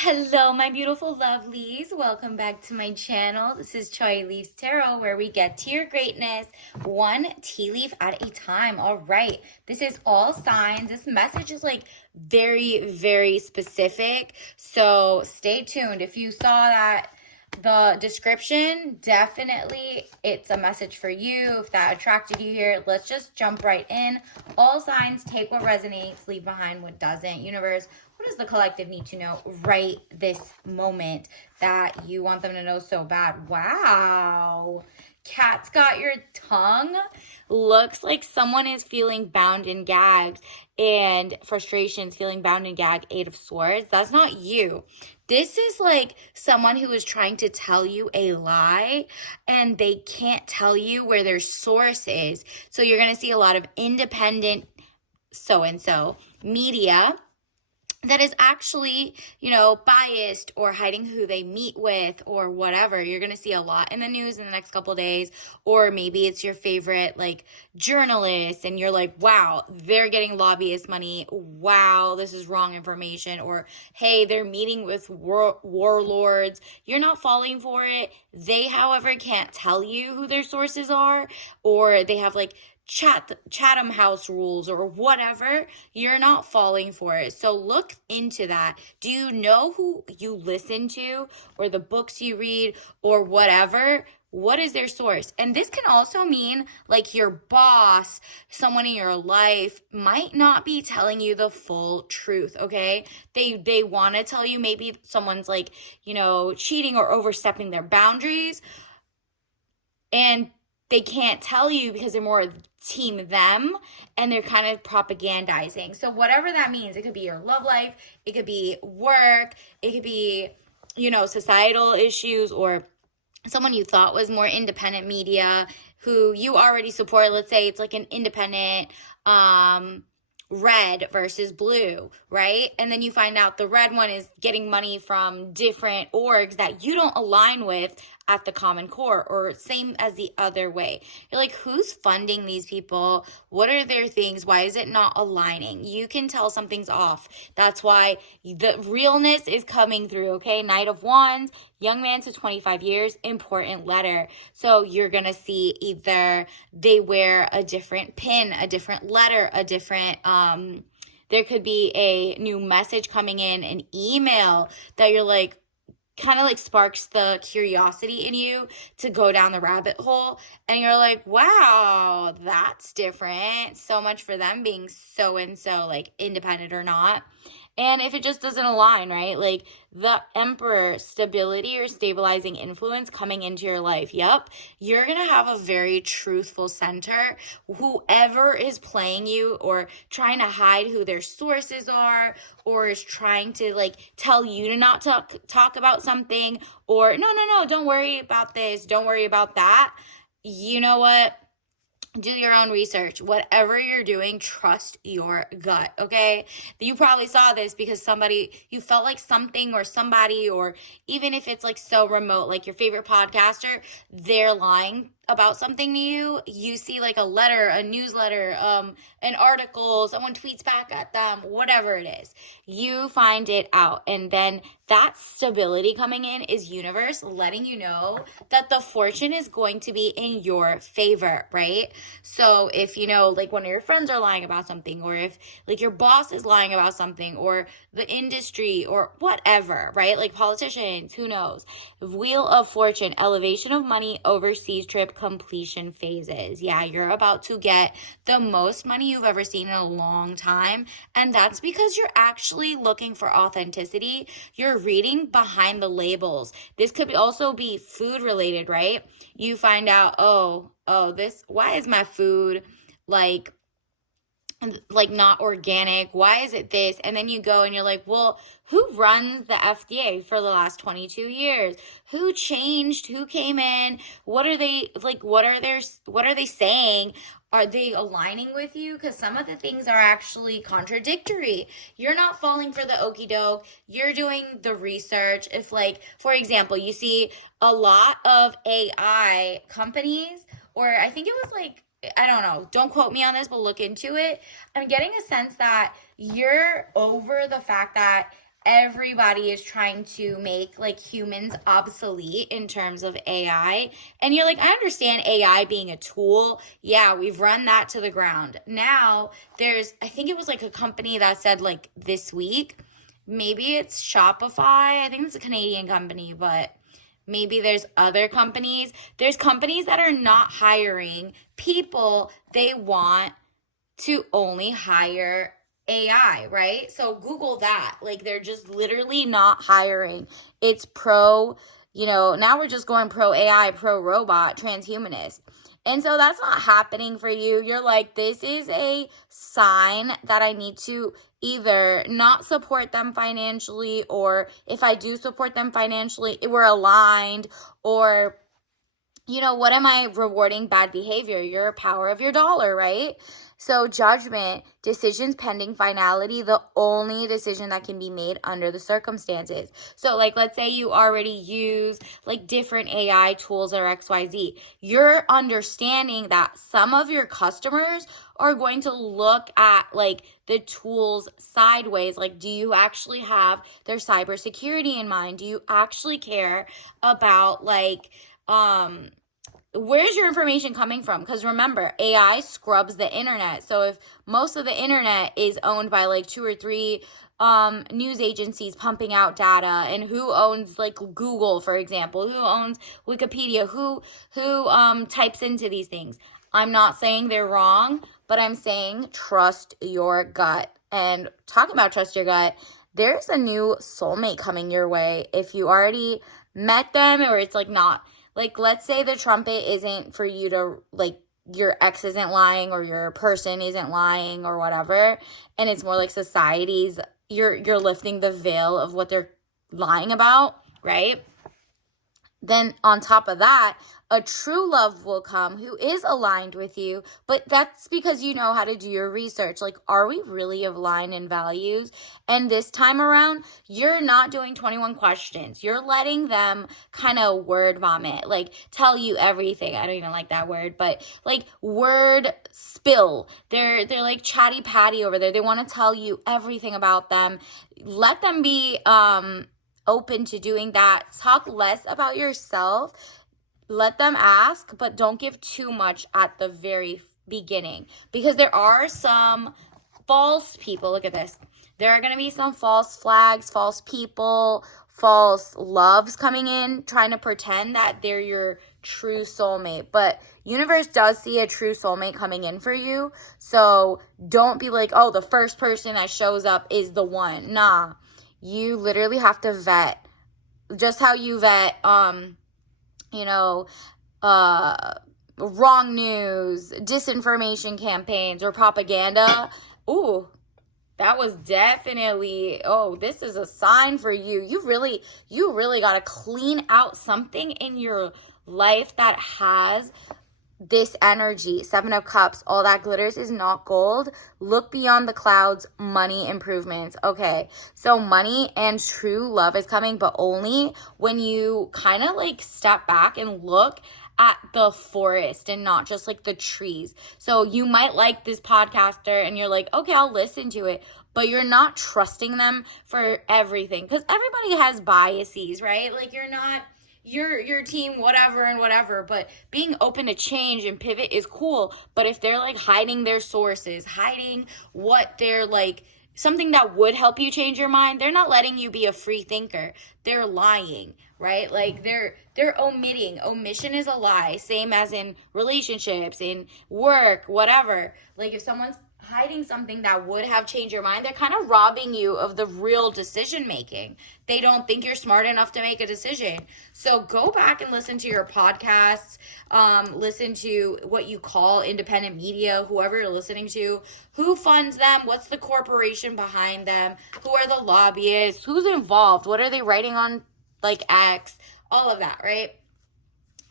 Hello, my beautiful lovelies. Welcome back to my channel. This is Choi Leaves Tarot, where we get to your greatness one tea leaf at a time. All right. This is all signs. This message is like very, very specific. So stay tuned. If you saw that the description, definitely it's a message for you. If that attracted you here, let's just jump right in. All signs, take what resonates, leave behind what doesn't. Universe, what does the collective need to know right this moment that you want them to know so bad? Wow. Cat's got your tongue. Looks like someone is feeling bound and gagged, and frustrations, feeling bound and gagged. Eight of Swords. That's not you. This is like someone who is trying to tell you a lie and they can't tell you where their source is. So you're going to see a lot of independent so-and-so media that is actually, biased or hiding who they meet with or whatever. You're going to see a lot in the news in the next couple of days. Or maybe it's your favorite, journalist, and you're like, wow, they're getting lobbyist money. Wow, this is wrong information. Or, hey, they're meeting with warlords. You're not falling for it. They, however, can't tell you who their sources are, or they have, Chatham House rules or whatever. You're not falling for it. So look into that. Do you know who you listen to or the books you read or whatever? What is their source? And this can also mean your boss, someone in your life might not be telling you the full truth, okay? They want to tell you maybe someone's cheating or overstepping their boundaries, and they can't tell you because they're more team them and they're kind of propagandizing. So whatever that means, it could be your love life, it could be work, it could be, societal issues, or someone you thought was more independent media who you already support. Let's say it's like an independent red versus blue, right? And then you find out the red one is getting money from different orgs that you don't align with at the common core, or same as the other way. You're like, who's funding these people? What are their things? Why is it not aligning? You can tell something's off. That's why the realness is coming through, okay? Knight of Wands, young man to 25 years, important letter. So you're going to see either they wear a different pin, a different letter, a different, there could be a new message coming in, an email that you're like, kind of sparks the curiosity in you to go down the rabbit hole, and you're like, wow, that's different. So much for them being so and so independent or not. And if it just doesn't align, right? The Emperor, stability or stabilizing influence coming into your life. Yep. You're going to have a very truthful center. Whoever is playing you or trying to hide who their sources are, or is trying to tell you to not talk about something, or no, don't worry about this, don't worry about that. You know what? Do your own research. Whatever you're doing, trust your gut, okay? You probably saw this because you felt like something or somebody, or even if it's so remote, your favorite podcaster, they're lying about something to you. You see a letter, a newsletter, an article, someone tweets back at them, whatever it is. You find it out, and then that stability coming in is universe letting you know that the fortune is going to be in your favor, right? So if one of your friends are lying about something, or if your boss is lying about something, or the industry or whatever, right? Politicians, who knows? Wheel of Fortune, elevation of money, overseas trip, completion phases. Yeah, you're about to get the most money you've ever seen in a long time, and that's because you're actually looking for authenticity. You're reading behind the labels. This could also be food related, right? You find out, why is my food not organic? Why is it this? And then you go and you're like, well, who runs the FDA for the last 22 years? Who changed? Who came in? What are they what are they saying? Are they aligning with you? Because some of the things are actually contradictory. You're not falling for the okie doke. You're doing the research. If for example, you see a lot of AI companies, or I think it was I don't know, don't quote me on this, but look into it. I'm getting a sense that you're over the fact that everybody is trying to make like humans obsolete in terms of AI. And you're like, I understand AI being a tool. Yeah, we've run that to the ground. Now I think it was like a company that said like this week, maybe it's Shopify. I think it's a Canadian company, but maybe there's other companies. There's companies that are not hiring people. They want to only hire AI, right? So Google that. Like they're just literally not hiring. It's now we're just going pro AI, pro robot, transhumanist. And so that's not happening for you. You're like, this is a sign that I need to either not support them financially, or if I do support them financially, we're aligned, or what am I rewarding? Bad behavior. Your power of your dollar, right? So judgment, decisions pending finality, the only decision that can be made under the circumstances. So like, let's say you already use like different AI tools or XYZ. You're understanding that some of your customers are going to look at like the tools sideways. Like, do you actually have their cybersecurity in mind? Do you actually care about like, where's your information coming from? Because remember, AI scrubs the internet. So if most of the internet is owned by like 2 or 3 news agencies pumping out data, and who owns like Google, for example, who owns Wikipedia, who types into these things. I'm not saying they're wrong, but I'm saying trust your gut. And talking about trust your gut, there's a new soulmate coming your way. If you already met them, or it's like not, like, let's say the trumpet isn't for you to, like, your ex isn't lying, or your person isn't lying, or whatever, and it's more like society's, you're lifting the veil of what they're lying about, right? Then on top of that, a true love will come who is aligned with you, but that's because you know how to do your research. Like, are we really aligned in values? And this time around, you're not doing 21 questions. You're letting them kind of word vomit, like tell you everything. I don't even like that word, but like word spill. They're like chatty patty over there. They want to tell you everything about them. Let them be open to doing that. Talk less about yourself. Let them ask, but don't give too much at the very beginning, because there are some false people. Look at this. There are going to be some false flags, false people, false loves coming in, trying to pretend that they're your true soulmate. But universe does see a true soulmate coming in for you. So don't be like, oh, the first person that shows up is the one. Nah. You literally have to vet, just how you vet, wrong news, disinformation campaigns, or propaganda. Ooh, that was definitely, this is a sign for you. You really got to clean out something in your life that has this energy. 7 of Cups, all that glitters is not gold. Look beyond the clouds. Money improvements. Okay, so money and true love is coming, but only when you kind of like step back and look at the forest and not just like the trees. So you might like this podcaster and you're like, okay, I'll listen to it, but you're not trusting them for everything, because everybody has biases, right? Like, you're not your team, whatever and whatever, but being open to change and pivot is cool. But if they're like hiding their sources, hiding what they're like, something that would help you change your mind, they're not letting you be a free thinker. They're lying, right? Like they're omitting. Omission is a lie. Same as in relationships, in work, whatever. Like, if someone's hiding something that would have changed your mind, they're kind of robbing you of the real decision making. They don't think you're smart enough to make a decision. So go back and listen to your podcasts, listen to what you call independent media, whoever you're listening to, who funds them, what's the corporation behind them, who are the lobbyists, who's involved, what are they writing on like X, all of that, right?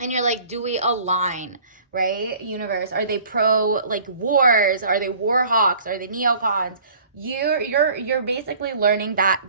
And you're like, do we align, right? Universe, are they pro like wars? Are they war hawks? Are they neocons? You're basically learning that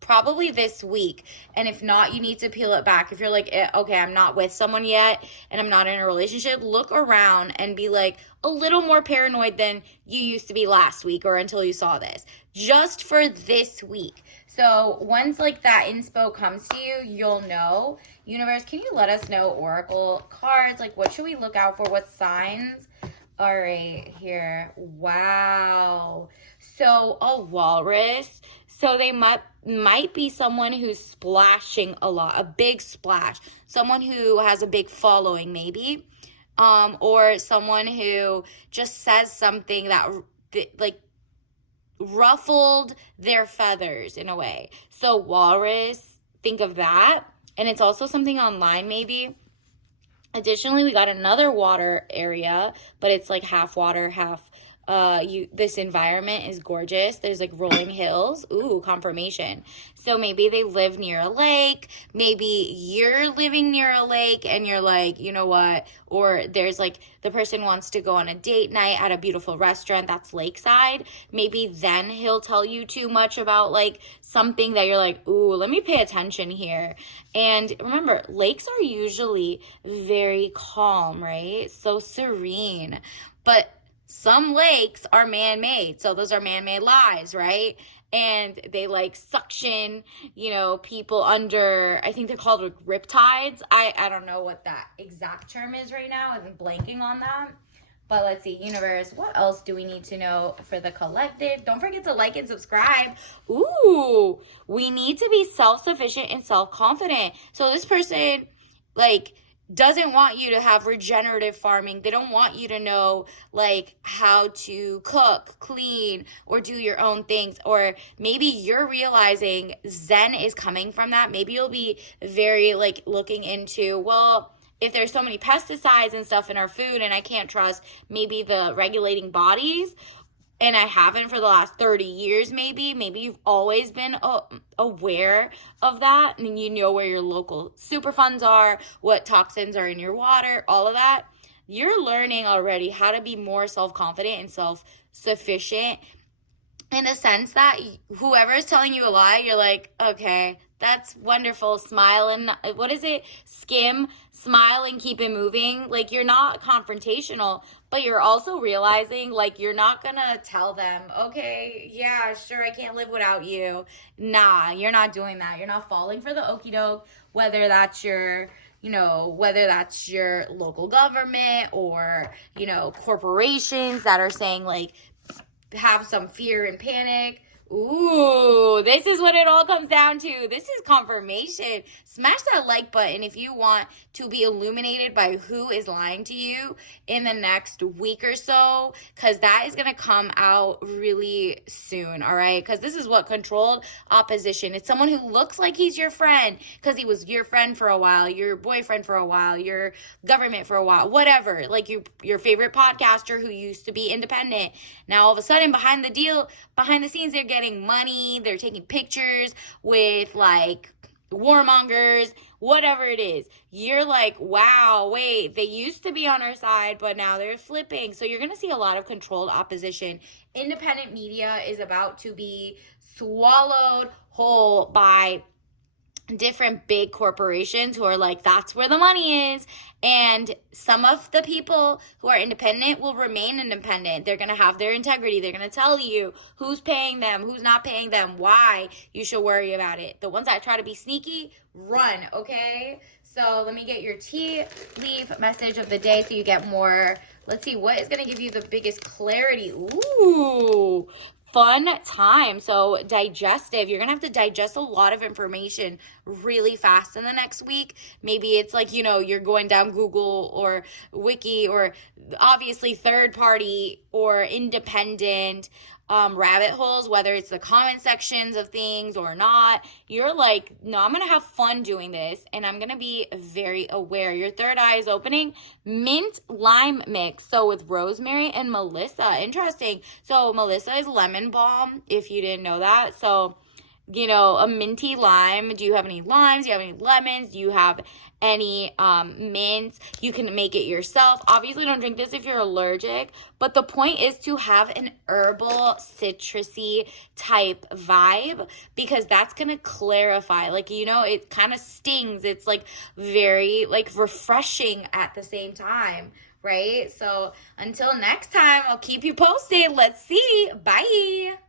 probably this week, and if not, you need to peel it back. If you're like, okay, I'm not with someone yet and I'm not in a relationship, look around and be like a little more paranoid than you used to be last week or until you saw this, just for this week. So once like that inspo comes to you, you'll know. Universe, can you let us know, oracle cards, like what should we look out for? What signs? All right, here. Wow. So a walrus. So they might be someone who's splashing a lot, a big splash. Someone who has a big following, maybe. Or someone who just says something that like ruffled their feathers in a way. So walrus, think of that. And it's also something online, maybe. Additionally, we got another water area, but it's like half water, half this environment is gorgeous. There's like rolling hills. Ooh, confirmation. So maybe they live near a lake. Maybe you're living near a lake and you're like, you know what? Or there's like the person wants to go on a date night at a beautiful restaurant that's lakeside. Maybe then he'll tell you too much about like something that you're like, ooh, let me pay attention here. And remember, lakes are usually very calm, right? So serene. But some lakes are man-made, so those are man-made lies, right? And they like suction, people under, I think they're called like riptides. I don't know what that exact term is right now. I'm blanking on that. But let's see, universe, what else do we need to know for the collective? Don't forget to like and subscribe. Ooh, we need to be self-sufficient and self-confident. So this person, like, doesn't want you to have regenerative farming. They don't want you to know like how to cook, clean, or do your own things. Or maybe you're realizing Zen is coming from that. Maybe you'll be very like looking into, well, if there's so many pesticides and stuff in our food and I can't trust maybe the regulating bodies, and I haven't for the last 30 years, maybe you've always been aware of that, and you know where your local Superfunds are, what toxins are in your water, all of that. You're learning already how to be more self-confident and self-sufficient in the sense that whoever is telling you a lie, you're like, okay, that's wonderful. Smile and, what is it? Skim, smile and keep it moving. Like, you're not confrontational, but you're also realizing, like, you're not gonna tell them, okay, yeah, sure, I can't live without you. Nah, you're not doing that. You're not falling for the okie doke, whether that's your local government or, corporations that are saying, like, have some fear and panic. Ooh, this is what it all comes down to. This is confirmation. Smash that like button if you want to be illuminated by who is lying to you in the next week or so, because that is going to come out really soon, all right? Because this is what controlled opposition. It's someone who looks like he's your friend because he was your friend for a while, your boyfriend for a while, your government for a while, whatever. Like your favorite podcaster who used to be independent. Now all of a sudden behind the scenes, they're getting money, they're taking pictures with like warmongers, whatever it is. You're like, wow, wait, they used to be on our side, but now they're flipping. So you're going to see a lot of controlled opposition. Independent media is about to be swallowed whole by different big corporations who are like, that's where the money is. And some of the people who are independent will remain independent. They're going to have their integrity. They're going to tell you who's paying them, who's not paying them, why you should worry about it. The ones that try to be sneaky, run, okay? So let me get your tea leaf message of the day so you get more. Let's see, what is going to give you the biggest clarity? Ooh, fun time. So digestive, you're gonna have to digest a lot of information really fast in the next week. Maybe it's like, you're going down Google or Wiki or obviously third party or independent rabbit holes, whether it's the comment sections of things or not. You're like, no, I'm gonna have fun doing this and I'm gonna be very aware. Your third eye is opening. Mint lime mix, so with rosemary and Melissa. Interesting. So Melissa is lemon balm, if you didn't know that. So a minty lime. Do you have any limes? Do you have any lemons? Do you have any mint. You can make it yourself. Obviously, don't drink this if you're allergic, but the point is to have an herbal, citrusy type vibe, because that's gonna clarify. Like, you know, it kind of stings. It's like very like refreshing at the same time, right? So until next time, I'll keep you posted. Let's see. Bye.